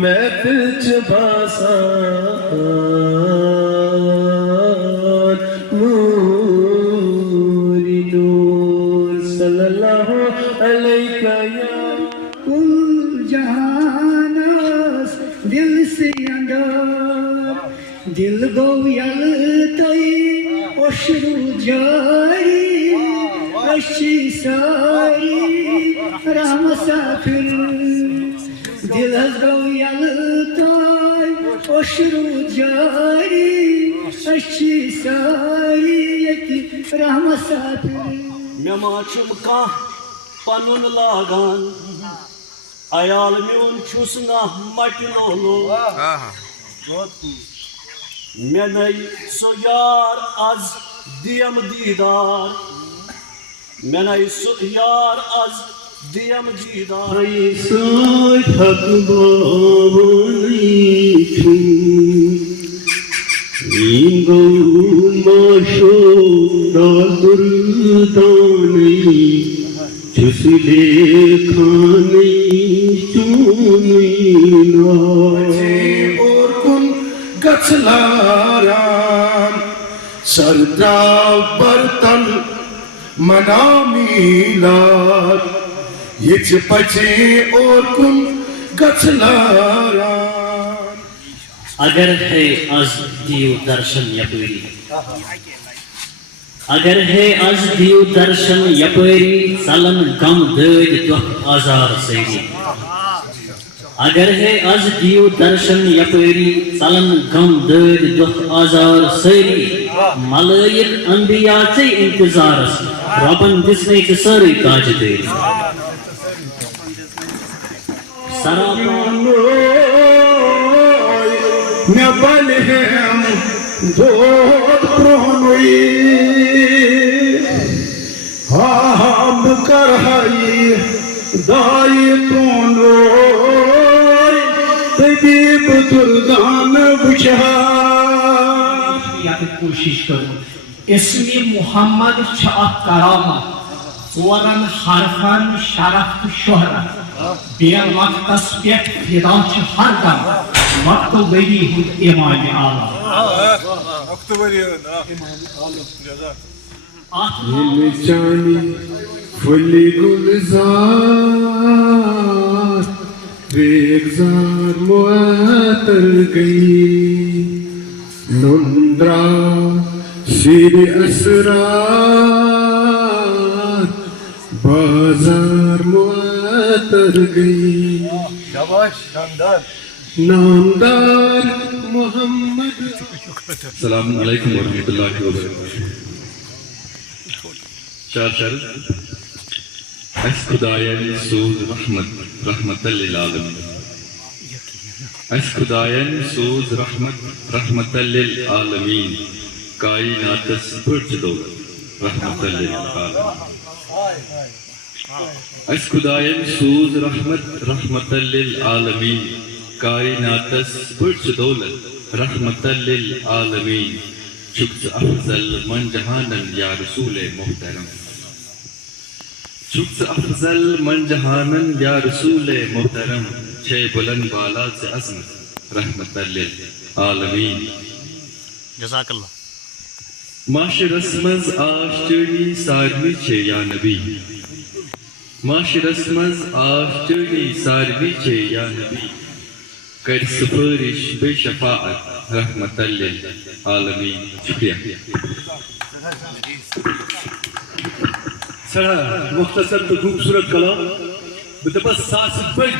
میں پچھ باسان نوری نور صلی اللہ علیہ یا کل جہانس دل سے اندر دل گو یلتائی اشرو جاری اشی ساری رحم سافر دل گو یلتائی اشرو جاری اشی ساری یکی رحم سافر مما چھم کان پنن لاگان عیال میون چھس نہ مٹی لولو مے نئی سو یار از دیم دیدار مے نئی سو یار از دیم دیدار سوچ حق بانی چھو گو ماشو دردانی چھس دیکھانی چونینا اور کن گچلاران سردا برتن منا میلاد یچ پچے اور کن گچلاران اگر ہے از دیو درشن یپری اگر ہے از دیو درشن یپری سلن غم دید دکھ آزار سیری اگر ہے از دیو درشن یپری سلن غم دید دکھ آزار سیری ملائک انبیاء سے انتظار ربن دسنے کے ساری تاج دید نبلهم دود پرونوی ہم کرہائی دائی پرونوی طبیب دردان بچار یا کوشش کرو اسم محمد چھت کرامت ژورن حرفن شرف شہرت بین وقتس پیٹ فدا چھ ہر دم وقت وری ہند امام عالم دل چانی فلی گلزار ریگزار معطر گئی نندرا سیر اسرار بازار معطر گئی نامدار محمد. السلام علیکم ورحمۃ اللہ وبرکاتہ. چار شرط اس خدایان سوز رحمت للعالمین اس خدایان سوز رحمت للعالمین کائناتس برج دو رحمت للعالمین اس خدایان سوز رحمت للعالمین کائناتس برج دولت رحمت للعالمین شکت افضل من جہانن یا رسول محترم شکت افضل من جہانن یا رسول محترم چھے بلند بالا سے عظمت رحمت للعالمین. جزاک اللہ. معاشر اسمز آشترنی ساروی چھے یا نبی معاشر اسمز آشترنی ساروی چھے یا نبی کر سفارش بے شفاعت رحمت للعالمین. شکریہ. سرا مختصر تو خوبصورت کلام بس ساس بڑھ